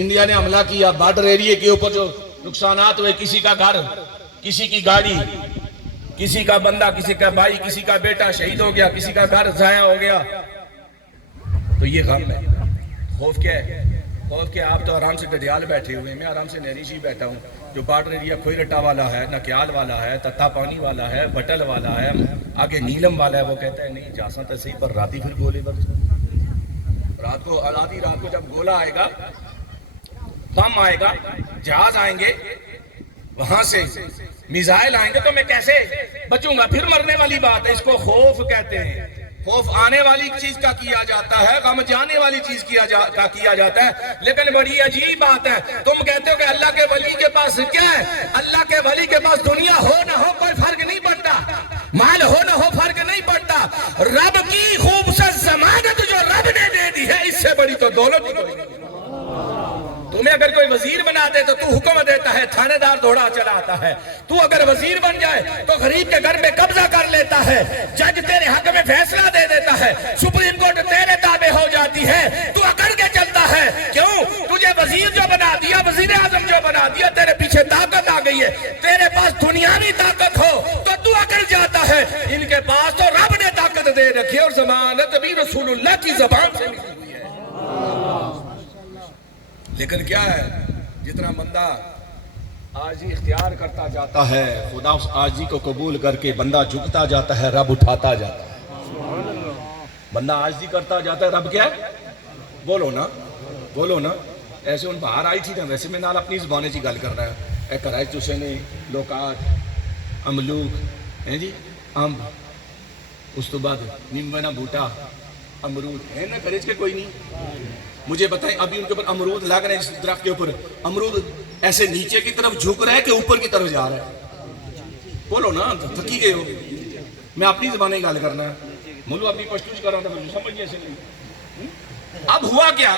انڈیا نے حملہ کیا, بارڈر ایریے کے اوپر جو نقصانات ہوئے, کسی کا گھر, کسی کی گاڑی, کسی کا بندہ, کسی کا بھائی, کسی کا بیٹا شہید ہو گیا, کسی کا گھر ضائع ہو گیا, تو یہ غم ہے. خوف کیا ہے؟ خوف کہ آپ تو آرام سے گڈیال بیٹھے ہوئے ہیں, میں آرام سے نہری جی بیٹھا ہوں. جو بارڈر ایریا کھوئی رٹا والا ہے, نکیال والا ہے, تتا پانی والا ہے, بٹل والا ہے, آگے نیلم والا ہے, وہ کہتا ہے نہیں جاساں تو صحیح پر راتی پھر گولے پر رات کو آدھی رات کو جب گولا آئے گا, بم آئے گا, جہاز آئیں گے, وہاں سے میزائل آئیں گے, تو میں کیسے بچوں گا؟ پھر مرنے والی بات ہے. اس کو خوف کہتے ہیں. خوف آنے والی چیز کا کیا جاتا ہے, غم جانے والی چیز کا کیا جاتا ہے. لیکن بڑی عجیب بات ہے, تم کہتے ہو کہ اللہ کے ولی کے پاس کیا ہے؟ اللہ کے ولی کے پاس دنیا ہو نہ ہو کوئی فرق نہیں پڑتا, مال ہو نہ ہو فرق نہیں پڑتا. رب کی خوبصورت ضمانت جو رب نے دے دی ہے, اس سے بڑی تو دولت ہی کوئی نہیں. تمہیں اگر کوئی وزیر بنا دے تو حکم دیتا ہے, تھانے دار دوڑا چلا آتا ہے. تو اگر وزیر بن جائے تو غریب کے گھر میں قبضہ کر لیتا ہے, جج تیرے حق میں فیصلہ دے دیتا ہے, سپریم کورٹ تیرے تابع ہو جاتی ہے, تو اکڑ کے چلتا ہے. کیوں؟ تجھے وزیر جو بنا دیا, وزیر اعظم جو بنا دیا, تیرے پیچھے طاقت آ گئی ہے. تیرے پاس دنیاوی طاقت ہو تو اکڑ جاتا ہے. ان کے پاس تو رب نے طاقت دے رکھی ہے, اور ضمانت بھی رسول اللہ کی زبان سے نکلی ہوئی ہے. لیکن کیا ہے, جتنا بندہ عاجزی اختیار کرتا جاتا ہے, خدا اس عاجزی کو قبول کر کے بندہ جھکتا جاتا ہے, رب اٹھاتا جاتا ہے. بندہ عاجزی کرتا جاتا ہے, رب کیا ہے؟ بولو نا, بولو نا. ایسے ان باہر آئی تھی نا, ویسے میں نال اپنی زبانیں چی گل کر رہا ہے. اے کرائے چوسے نے لوکات, املوک ہیں جی, امب, اس تو بعد نیمبنا بوٹا, امرود ہے نا, کریج کے کوئی نہیں. مجھے بتائیں ابھی ان کے اوپر امرود لگ رہے ہیں, اس درخت کے اوپر امرود ایسے نیچے کی طرف جھک رہا ہے کہ اوپر کی طرف جا رہا ہے؟ بولو نا, تھکی گئے ہو. میں اپنی زبانیں گل کرنا ہے, مولو اپنی پشتوش کر رہا تھا, مجھے سمجھ ایسے نہیں. اب ہوا کیا,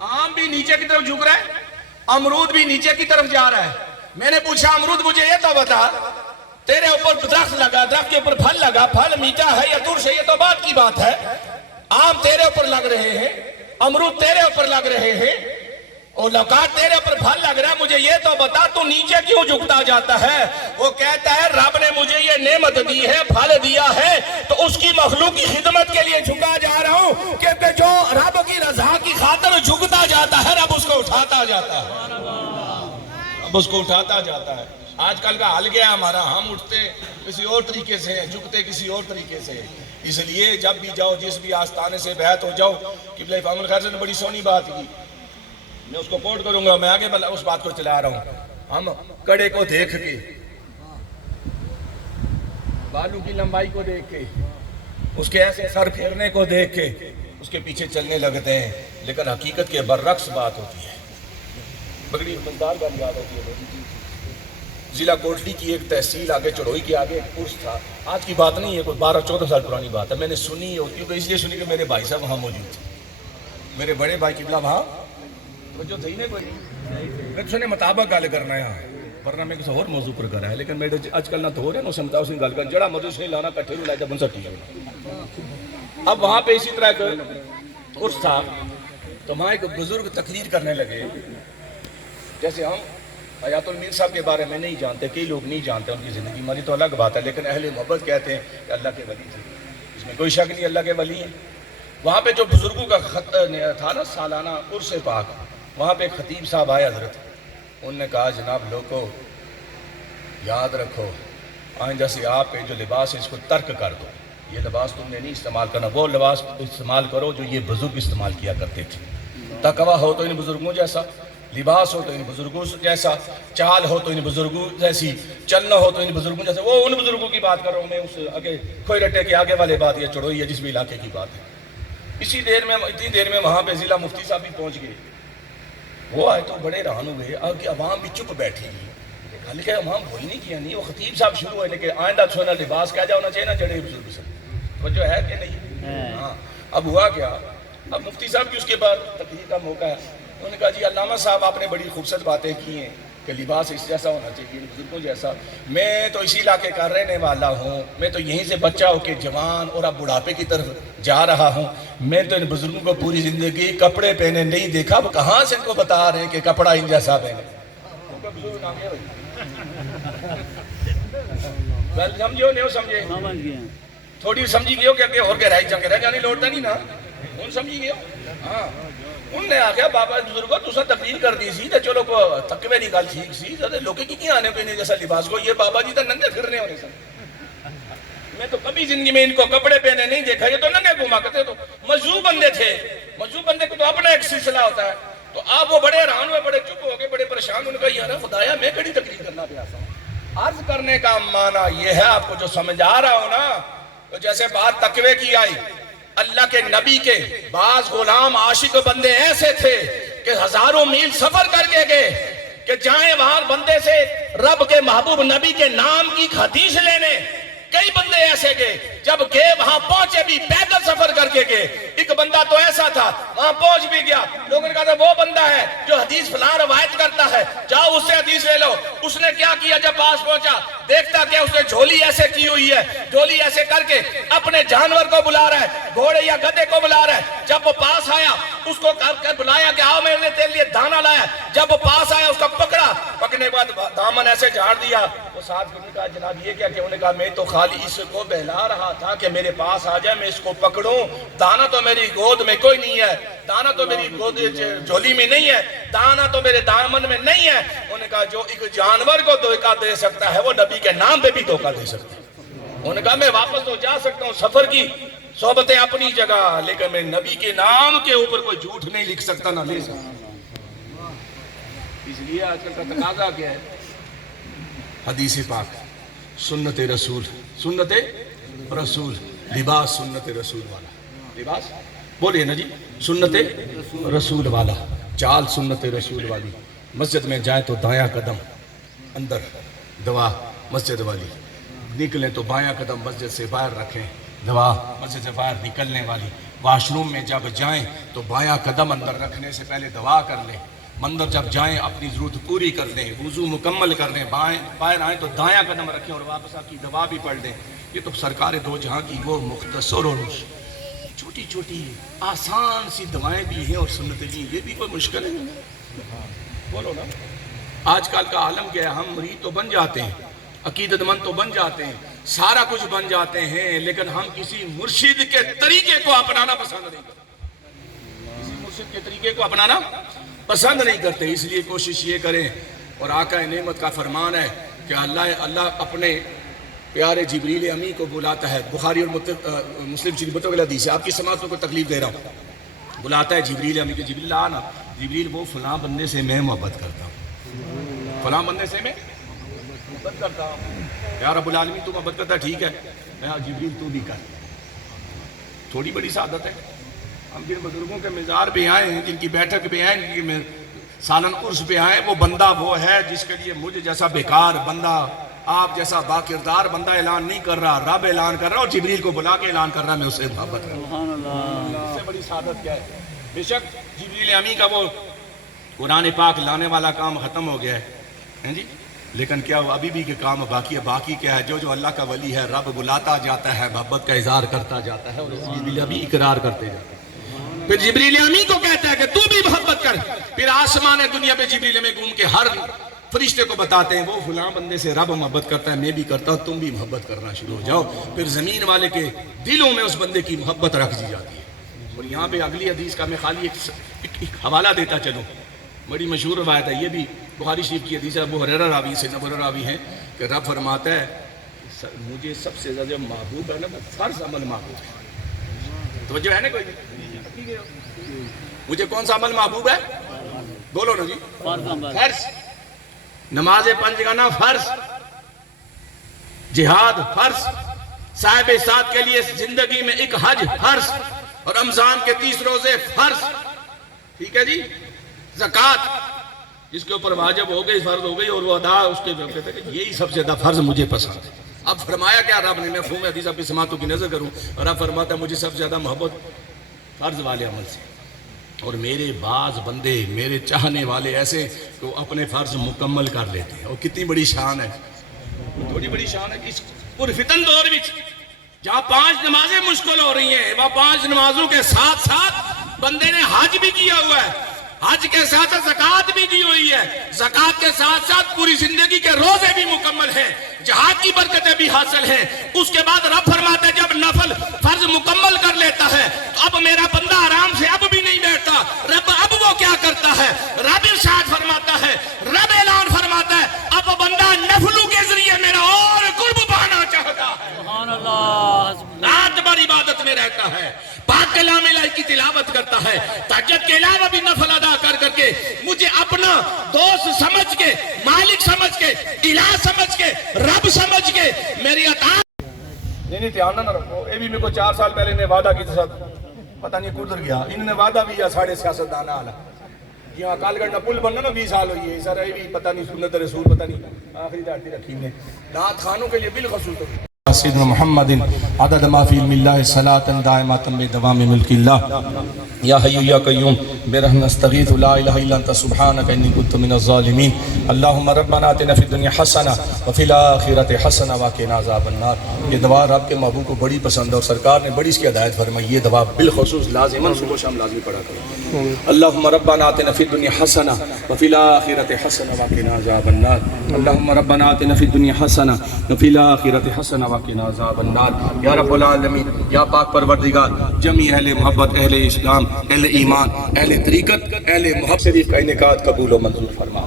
آم بھی نیچے کی طرف جھک رہا ہے, امرود بھی نیچے کی طرف جا رہا ہے. میں نے پوچھا امرود مجھے یہ تو بتا, تیرے اوپر درخت لگا, درخت کے اوپر پھل لگا, پھل میٹھا ہے یا ترش ہے, یہ تو بات کی بات ہے. آم تیرے اوپر لگ رہے ہیں, امرود تیرے اوپر لگ رہے ہیں, اور لوکات تیرے اوپر پھل لگ رہا ہے, مجھے یہ تو بتا تو نیچے کیوں جھکتا جاتا ہے؟ وہ کہتا ہے رب نے مجھے یہ نعمت دی ہے, پھل دیا ہے, تو اس کی مخلوق کی خدمت کے لیے جھکا جا رہا ہوں, کہ جو رب کی رضا کی خاطر جھکتا جاتا ہے, رب اس کو اٹھاتا جاتا ہے, رب اس کو اٹھاتا جاتا ہے. آج کل کا حال گیا ہمارا, ہم اٹھتے کسی اور طریقے سے, جھکتے کسی اور طریقے سے. اس لیے جب بھی جاؤ, جس بھی آستانے سے بیعت ہو جاؤ, قبلہ افام الخیر سے نے بڑی سونی بات کی, میں اس کو کوٹ کروں گا, میں آگے اس بات کو چلا رہا ہوں. ہم کڑے کو دیکھ کے, بالوں کی لمبائی کو دیکھ کے, اس کے ایسے سر پھیرنے کو دیکھ کے اس کے پیچھے چلنے لگتے ہیں, لیکن حقیقت کے برعکس بات ہوتی ہے. بڑی مزدار بات یاد ہوتی ہے. ضلع کوٹلی کی ایک تحصیل آگے چڑوئی کے آگے ایک کورس تھا, آج کی بات نہیں ہے, کوئی 12-14 سال پرانی بات ہے. میں نے سنی ہوتی ہے, اس لیے سنی کہ میرے بھائی صاحب وہاں موجود تھے, میرے بڑے بھائی قبلہ وہاں جو تھی نا, کوئی میں سنے مطابق گل کرنا ہے, ورنہ میں کسی اور موضوع پر کر رہا ہے. لیکن میرے آج کل نہ تو ہو رہا ہے, نہ سمتا اس نے گل کر, جڑا مرضی سے لانا کٹھے میں لایا بن سکتی ہے. اب وہاں پہ اسی طرح ایک کورس تھا, تو وہاں ایک بزرگ تقریر کرنے لگے. جیسے ہم حیات المیر صاحب کے بارے میں نہیں جانتے, کئی لوگ نہیں جانتے ان کی زندگی, ہماری تو الگ بات ہے, لیکن اہل محبت کہتے ہیں کہ اللہ کے ولی تھے, اس میں کوئی شک نہیں اللہ کے ولی ہیں. وہاں پہ جو بزرگوں کا تھا نا سالانہ عرس پاک، وہاں پہ ایک خطیب صاحب آئے حضرت، انہوں نے کہا جناب لوگوں یاد رکھو آئندہ سے آپ کے جو لباس ہے اس کو ترک کر دو، یہ لباس تم نے نہیں استعمال کرنا، وہ لباس استعمال کرو جو یہ بزرگ استعمال کیا کرتے تھے۔ تقویٰ ہو تو ان بزرگوں جیسا، لباس ہو تو ان بزرگوں جیسا، چال ہو تو ان بزرگوں جیسی، چلنا ہو تو ان بزرگوں جیسا۔ وہ ان بزرگوں کی بات کر رہا ہوں میں، اس آگے کھوئی رٹے کے آگے والے بات یہ چڑھوئی ہے جس بھی علاقے کی بات ہے۔ اتنی دیر میں وہاں پہ ضلع مفتی صاحب بھی پہنچ گئے، وہ آئے تو بڑے رہن ہوئے، آگے عوام بھی چپ بیٹھی گئی، حالانکہ عوام وہی نہیں کیا نہیں، وہ خطیب صاحب شروع ہوئے لیکن آئندہ سونا لباس کیا جا ہونا چاہیے نا جڑے بزرگ سے، تو جو ہے کہ نہیں؟ ہاں اب ہوا کیا، اب مفتی صاحب کی اس کے بعد تقریر کا موقع ہے، انہوں نے کہا جی علامہ صاحب آپ نے بڑی خوبصورت باتیں کی ہیں کہ لباس اس جیسا ہونا چاہیے بزرگوں جیسا، میں تو اسی علاقے کا رہنے والا ہوں، میں تو یہیں سے بچہ ہو کے جوان اور اب بڑھاپے کی طرف جا رہا ہوں، میں تو ان بزرگوں کو پوری زندگی کپڑے پہنے نہیں دیکھا، وہ کہاں سے ان کو بتا رہے ہیں کہ کپڑا ان جیسا پہنے، سمجھو نہیں سمجھے تھوڑی سمجھی گئے ہو کہ اور گہرائی جا کے رہ جانے لوٹتا نہیں نا، ان سمجھی گئے ہو؟ ہاں انہوں نے آگیا بابا بزرگوں تُسا تقریر کر دی سی تو چلو تقوی نہیں گل ٹھیک سی لوگے کی آنے کو انہیں جیسا لباس کو، یہ بابا جی تو ننگے پھرنے ہونے سن، میں تو کبھی زندگی میں ان کو کپڑے پہنے نہیں دیکھا، یہ تو ننگے گھوما کرتے، تو مجذوب بندے تھے، مجذوب بندے کو تو اپنا ایک سلسلہ ہوتا ہے، تو آپ وہ بڑے حیران ہوئے، بڑے چپ ہو گئے، بڑے پریشان، انہوں نے کہا یار خدایا میں کڑی تقریر کرنا پہ آتا ہوں، عرض کرنے کا معنی یہ ہے آپ کو جو سمجھ آ رہا ہو نا، تو جیسے بات تقوی کی آئی، اللہ کے نبی کے بعض غلام عاشق بندے ایسے تھے کہ ہزاروں میل سفر کر کے گئے کہ جائیں وہاں بندے سے رب کے محبوب نبی کے نام کی حدیث لینے، کئی بندے ایسے گئے، جب گئے وہاں پہنچے بھی پیدل سفر کر کے گئے، ایک بندہ تو ایسا تھا وہاں پہنچ بھی گیا، لوگوں نے کہا تھا وہ بندہ ہے جو حدیث فلاں روایت کرتا ہے، جاؤ اس سے حدیث لے لو، اس نے کیا کیا جب پاس پہنچا دیکھتا کہ اس نے جھولی ایسے کی ہوئی ہے، جھولی ایسے کر کے اپنے جانور کو بلا رہا ہے، گھوڑے یا گدھے کو بلا رہا ہے، جب وہ پاس آیا اس کو بلایا کہ آؤ میں نے تیرے لیے دانا لایا، جب وہ پاس آیا اس کو پکڑا، پکڑنے کے بعد دامن ایسے جھاڑ دیا، وہ ساتھ نے کہا جناب یہ کیا کہ انہوں نے کہا میں تو خالی اس کو بہلا رہا تھا کہ میرے پاس آ جائے میں اس کو پکڑوں، دانا تو میری گود میں کوئی نہیں ہے، دانا تو میری گود جھولی میں نہیں ہے، دانا تو میرے دامن میں نہیں ہے، انہوں نے کہا جو ایک جانور کو دھوکہ دے سکتا ہے وہ نبی کے نام پہ بھی دھوکہ دے سکتا ہے، انہوں نے کہا میں واپس تو جا سکتا ہوں، سفر کی صحبتیں اپنی جگہ، لیکن میں نبی کے نام کے اوپر کوئی جھوٹ نہیں لکھ سکتا نہ لے سکتا، اس لیے آج کل کا تقاضا کیا ہے، حدیث پاک، سنت رسول، سنت رسول، لباس سنت رسول والا، لباس بولیے نا جی، سنت رسول والا، چال سنت رسول والی، مسجد میں جائیں تو دایاں قدم اندر دعا مسجد والی، نکلیں تو بایاں قدم مسجد سے باہر رکھیں، دعا مسجد سے باہر نکلنے والی، واش روم میں جب جائیں تو بایاں قدم اندر رکھنے سے پہلے دعا کر لیں، مندر جب جائیں اپنی ضرورت پوری کر لیں، وضو مکمل کر لیں، باہر آئیں تو دایاں قدم رکھیں اور واپس آپ کی دعا بھی پڑھ لیں، یہ تو سرکار دو جہاں کی وہ مختصر اور چھوٹی چھوٹی آسان سی دعائیں بھی ہیں اور سنتیں بھی، یہ بھی کوئی مشکل ہے، بولو نا، آج کل کا عالم کیا ہے، ہم مرید تو بن جاتے ہیں، عقیدت مند تو بن جاتے ہیں، سارا کچھ بن جاتے ہیں، لیکن ہم کسی مرشد کے طریقے کو اپنانا پسند نہیں کرتے، کسی مرشد کے طریقے کو اپنانا پسند نہیں کرتے، اس لیے کوشش یہ کریں، اور آقا نعمت کا فرمان ہے کہ اللہ اپنے پیارے جبریل امی کو بلاتا ہے، بخاری اور مسلم شریف بتو حدیث ہے، آپ کی سماعتوں کو تکلیف دے رہا ہوں، بلاتا ہے جبریل امی کہ جبریل آنا، جبریل وہ فلاں بندے سے میں محبت کرتا ہوں، فلاں بندے سے میں محبت کرتا ہوں، یا رب العالمین تو محبت کرتا ہے، ٹھیک ہے، میں جبریل تو بھی کر، تھوڑی بڑی سعادت ہے، ہم جن بزرگوں کے مزار پہ آئے ہیں، جن کی بیٹھک پہ آئے ہیں، جن سالن عرس پہ آئے، وہ بندہ وہ ہے جس کے لیے مجھ جیسا بیکار بندہ، آپ جیسا باکردار بندہ اعلان نہیں کر رہا، رب اعلان کر رہا اور جبریل کو بلا کے اعلان کر رہا میں اسے محبت کرتا ہوں، اس سے بڑی سعادت کیا ہے؟ بے شک جبریل امی کا وہ قرآن پاک لانے والا کام ختم ہو گیا ہے جی، لیکن کیا وہ ابھی بھی کہ کام باقی ہے؟ باقی کیا ہے؟ جو اللہ کا ولی ہے رب بلاتا جاتا ہے، محبت کا اظہار کرتا جاتا ہے، اور جبریل امی اقرار کرتے جاتے ہیں، پھر جبریل امی کو کہتا ہے کہ تو بھی محبت کر، پھر آسمان دنیا پہ جبریل امی گھوم کے ہر فرشتے کو بتاتے ہیں وہ فلاں بندے سے رب محبت کرتا ہے، میں بھی کرتا ہوں، تم بھی محبت کرنا شروع ہو جاؤ، پھر زمین والے کے دلوں میں اس بندے کی محبت رکھ دی جاتی ہے، اور یہاں پہ اگلی حدیث کا میں خالی ایک حوالہ دیتا چلوں، بڑی مشہور روایت ہے، یہ بھی بخاری شریف کی حدیث ہے، ابو ہریرہ راوی سے نبر راوی ہیں کہ رب فرماتا ہے مجھے سب سے زیادہ محبوب ہے نا فرض عمل محبوب ہے. توجہ ہے نا کوئی نہیں؟ مجھے کون سا عمل محبوب ہے؟ بولو نا جی. فرض. نماز پنجگانہ فرض، جہاد فرض، صاحب ساتھ کے لیے زندگی میں ایک حج فرض، اور رمضان کے 30 روزے فرض. ٹھیک ہے جی. زکوٰۃ جس کے اوپر واجب ہو گئی، فرض ہو گئی، اور وہ ادا اس کے یہی سب سے زیادہ فرض مجھے پسند ہے. اب فرمایا کیا رب نے، میں فہم حدیث اپنی سماعتوں کی نظر کروں، اور اب فرماتا ہے مجھے سب سے زیادہ محبت فرض والے عمل سے. اور میرے بعض بندے، میرے چاہنے والے ایسے کہ وہ اپنے فرض مکمل کر لیتے ہیں. اور کتنی بڑی شان ہے، تھوڑی بڑی شان ہے. اس پرفتن دور میں جہاں 5 نمازیں مشکل ہو رہی ہیں، وہاں 5 نمازوں کے ساتھ ساتھ بندے نے حج بھی کیا ہوا ہے، حج کے ساتھ زکوٰۃ بھی دی ہوئی ہے، زکوٰۃ کے ساتھ ساتھ پوری زندگی کے روزے بھی مکمل ہیں، جہاد کی برکتیں بھی حاصل ہیں. اس کے بعد رب فرماتا ہے جب نفل فرض مکمل کر لیتا ہے تو اب میرا بندہ آرام سے اب بھی نہیں بیٹھتا. رب اب وہ کیا کرتا ہے؟ رب ارشاد فرماتا ہے، رب اعلان فرماتا ہے اب بندہ نفلوں کے ذریعے میرا اور قرب پانا چاہتا ہے. سبحان اللہ. رات بھر عبادت میں رہتا ہے، پاک کلام الہی کی تلاوت کرتا ہے، تہجد کے علاوہ بھی نفل ادا کر کے مجھے اپنا دوست سمجھ کے، مالک سمجھ کے، الہ سمجھ کے، رب سمجھ کے میری اطاعت. نہیں دھیان نہ رکھو. یہ بھی میرے کو 4 سال پہلے نے وعدہ کی تھا، پتہ نہیں کدھر گیا. انہوں نے وعدہ بھی کیا ساڑھے سیاستدان والا. یہاں کالگڑھ نہ پل بننا نا 20 سال ہوئی ہے سر. یہ بھی پتہ نہیں سنت رسول پتہ نہیں آخری دھاڑی رکھی نے نعت خانوں کے لیے بالخصوص. سیدنا محمد عدد ما فی علم اللہ صلاة دائمات بدوام ملک اللہ. یا حی یا قیوم برحم نستغیث لا الہ الا انت سبحانک انی کنت من الظالمین. اللہم ربنا آتنا فی الدنیا حسنہ وفی الآخرۃ حسنہ وقنا عذاب النار. یہ دعا رب کے محبوب کو بڑی پسند ہے اور سرکار نے بڑی اس کی ہدایت فرمائی. یہ دعا بالخصوص لازماً صبح شام لازمی پڑھا کرو. اللہم ربنا آتنا فی الدنیا حسنہ وفی الآخرۃ حسنہ وقنا عذاب النار. اللہم ربنا آتنا فی الدنیا حسنہ وفی الآخرۃ حسنہ وقنا عذاب النار. یا رب العالمین، یا پاک پروردگار، جمی اہل محبت، اہل اسلام، اہل ایمان، اہل طریقت، اہل محبت شریف کا انعقاد قبول و منظور فرما.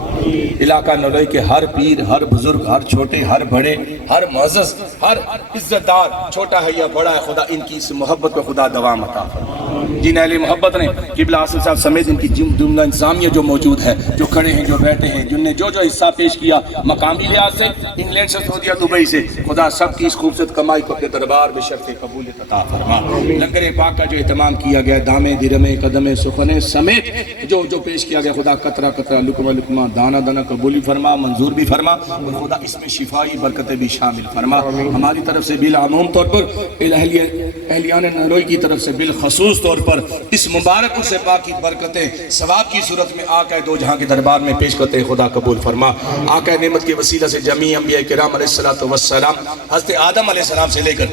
علاقہ نوئی کے ہر پیر، ہر بزرگ، ہر چھوٹے، ہر بڑے، ہر معزز، ہر عزت دار، چھوٹا ہے یا بڑا ہے، خدا ان کی اس محبت کو خدا دوام عطا فرما. جن اہل محبت نے قبلہ حاصل صاحب سمیت ان کی جملہ انتظامیہ جو موجود ہے، جو کھڑے ہیں، جو بیٹھے ہیں، جن نے جو حصہ پیش کیا مقامی لحاظ سے، انگلینڈ سے، سعودیہ، دبئی سے، خدا سب کی اس خوبصورت کمائی کو اپنے دربار میں شرف قبول عطا فرما. لنگر پاک کا جو اہتمام کیا گیا، دامے درمے قدمے سخنے سمیت جو پیش کیا گیا، خدا قطرہ قطرہ لقمہ لقمہ دانہ دانہ قبولی فرما، منظور بھی فرما، اور خدا اس میں شفائی برکتیں بھی شامل فرما. ہماری طرف سے بالعموم طور پر، اہلیان نروئی کی طرف سے بالخصوص طور پر اس مبارک سے پاک کی برکتیں ثواب کی صورت میں آقا دو جہاں کے دربار میں پیش کرتے خدا قبول فرما. آقا نعمت کے وسیلہ سے جمیع انبیاء کرام علیہ السلام، حضرت آدم علیہ السلام سے لے کر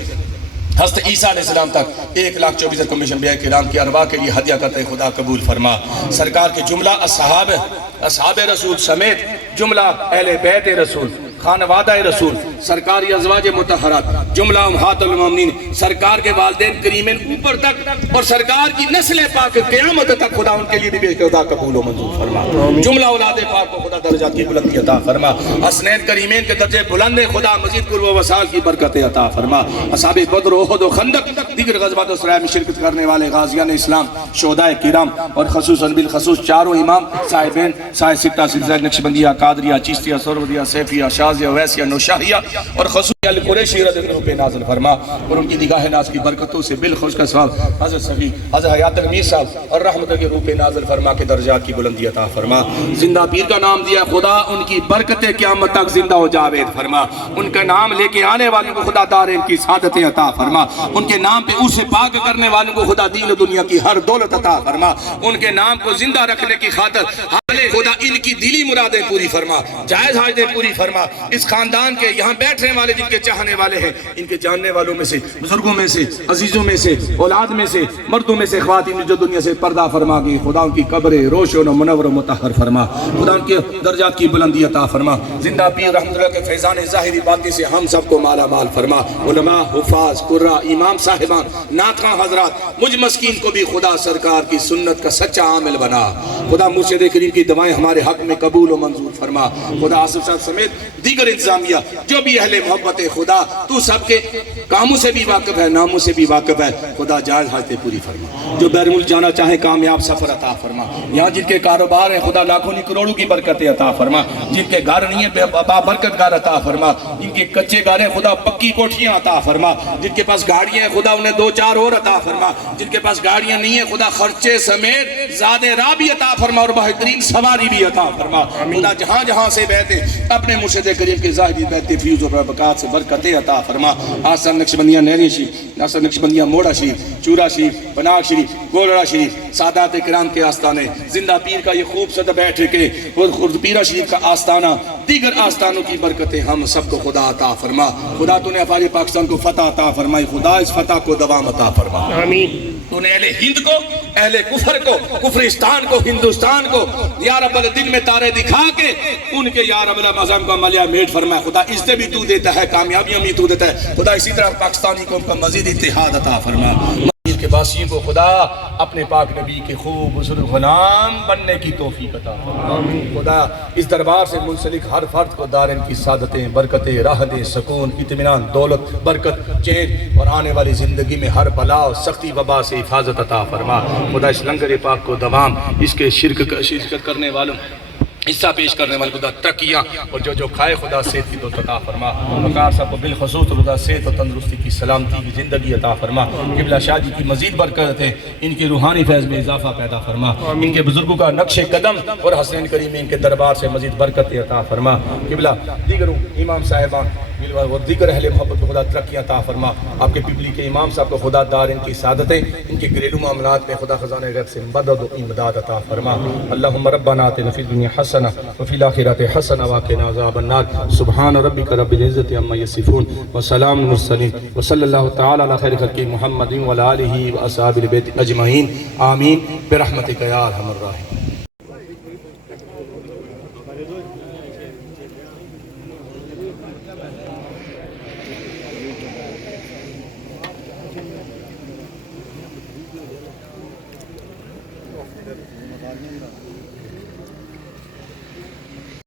حضرت عیسیٰ علیہ السلام تک 1,24,000 کمیشن انبیاء کرام کی ارواح کے لیے ہدیہ کرتے خدا قبول فرما. سرکار کے جملہ اصحاب رسول سمیت جملہ اہل بیت رسول، خانوادہ رسول، سرکاری ازواج مطہرات، جملہ امہات المومنین، سرکار کے والدین کریمین اوپر تک، اور سرکار کی نسل پاک قیامت تک خدا ان کے لیے بھی خدا قبول و منظور فرما. جملہ اولاد پاک کو خدا درجات کی بلندی عطا فرما. حسنین کریمین کے درجے بلند خدا مزید قرب و وصال کی برکت عطا فرما. اصحاب بدر و احد و خندق، دیگر غزوات و سرائے میں شرکت کرنے والے غازیان اسلام، شہداء کرام، اور خصوصاً بالخصوص چاروں امام صاحبین صاحب ستہ سلسلہ نقشبندیہ، قادریہ، چشتیہ، سہروردیہ، سیفیہ، شاذیہ، ویسیہ، نوشاہیہ، اور خصوصاً قریشی رضی اللہ عنہ پہ نازل فرما. اور ان کی نگاہ ناز کی برکتوں سے بالخوش کا ثواب حضرت صفی، حضرت حیات امیر صاحب اور رحمت کے روح پہ نازل فرما کے درجات کی بلندی عطا فرما. زندہ پیر کا نام دیا خدا، ان کی برکتیں قیامت تک زندہ و جاوید فرما. ان کا نام لے کے آنے والوں کو خدا دارین کی سعادتیں عطا فرما. ان کے نام پہ اسے پاک کرنے والوں کو خدا دین و دنیا کی ہر دولت عطا فرما. ان کے نام کو زندہ رکھنے کی خاطر خدا ان کی دلی مرادیں پوری فرما، جائز حاجتیں پوری فرما. اس خاندان کے یہاں بیٹھنے والے جن کے چاہنے والے ہیں، ان کے جاننے والوں میں سے، بزرگوں میں سے، عزیزوں میں سے، اولاد میں سے، مردوں میں سے، خواتین جو دنیا سے پردہ فرما گئی، خدا ان کی قبریں روشن و منور و مطہر فرما، خدا ان کے درجات کی بلندی عطا فرما، زندہ پیر رحمت اللہ کے فیضان ظاہری باطنی سے ہم سب کو مالا مال فرما، علماء، حفاظ، قراء، امام صاحبان، نعتخواں حضرات، مجھ مسکین کو بھی خدا سرکار کی سنت کا سچا عامل بنا، خدا مرشد کریم کی دعائیں ہمارے حق میں قبول و منظور فرما، خدا آصف صاحب سمیت دیگر انتظامیہ جو بھی اہل محبت خدا، تو سب کے کاموں سے بھی واقف ہے، ناموں سے بھی واقف ہے، خدا جائز حاجتیں پوری فرما، جو بیرون ملک جانا چاہیں کامیاب سفر عطا فرما، یہاں جن کے کاروبار ہیں خدا لاکھوں نہیں کروڑوں کی برکتیں عطا فرما، جن کے گھر نہیں ہیں بابرکت گھر عطا فرما، جن کے کچے گھر ہیں خدا پکی کوٹھیاں عطا فرما، جن کے پاس گاڑیاں ہیں خدا انہیں 2-4 اور عطا فرما، جن کے پاس گاڑیاں نہیں ہیں خدا خرچے سمیت زیادہ راہ بھی عطا فرما اور بہترین سواری بھی عطا فرما، خدا جہاں جہاں سے بیٹھے اپنے مرشد کریم کے ظاہری بیت فیوز اور برکات سے برکتیں عطا فرما، آسان نقشبندیہ نیری شریف، آسان نقشبندیہ موڑا شریف، چورا شریف، بناگ شریف، گولڑا شریف، سادات کرام کے آستانے، زندہ پیر کا یہ خوبصورت بیٹھے کے خرد پیرہ شریف کا آستانہ، دیگر آستانوں کی برکتیں ہم سب کو خدا عطا فرما، خدا تو نے افواج پاکستان کو فتح عطا فرمائی، خدا اس فتح کو دوام عطا فرما، آمین۔ تو نے اہل ہند کو، اہل کفر کو، کفرستان کو، ہندوستان کو یا رب دن میں تارے دکھا کے ان کے یا رب مذہب کا ملیہ میٹ فرمائے، خدا اس سے بھی تو دیتا ہے، کامیابیاں بھی تو دیتا ہے، خدا اسی طرح پاکستانی قوم کا مزید اتحاد عطا فرما، مدینہ کے باسیوں کو خدا اپنے پاک نبی کے خوب بزرگ غلام بننے کی توفیق عطا فرما، خدا اس دربار سے منسلک ہر فرد کو دارین کی سعادتیں، برکتیں، راحتیں، سکون، اطمینان، دولت، برکت، چین اور آنے والی زندگی میں ہر بلا اور سختی وبا سے حفاظت عطا فرما، خدا اس لنگر پاک کو دوام، اس کے شرکت کرنے والوں حصہ پیش کرنے والے خدا ترقیاں اور جو کھائے خدا صحت کی دولت عطا فرما، وقار صاحب کو بالخصوص خدا صحت و تندرستی کی سلامتی کی زندگی عطا فرما، قبلہ شاہ جی کی مزید برکت ہے، ان کی روحانی فیض میں اضافہ پیدا فرما، ان کے بزرگوں کا نقش قدم اور حسین کریم میں ان کے دربار سے مزید برکت عطا فرما، قبلہ دیگر امام صاحبان اور دیگر اہل محبت کو خدا ترقیاں عطا فرما، آپ کے پبلی کے امام صاحب کو خدا دار ان کی سعادتیں، ان کے گھریلو معاملات میں خدا خزانہ غیب سے مدد و امداد عطا فرما، اللہم ربنا آتنا فی الدنیا حسنہ وفی الآخرۃ حسنہ وقنا عذاب النار، سبحان ربک رب العزۃ عما یصفون وسلام علی المرسلین وصلی اللہ تعالی علی خیر خلق محمد وعلی آلہ واصحابہ البیت اجمعین، آمین برحمتک یا ارحم الراحمین۔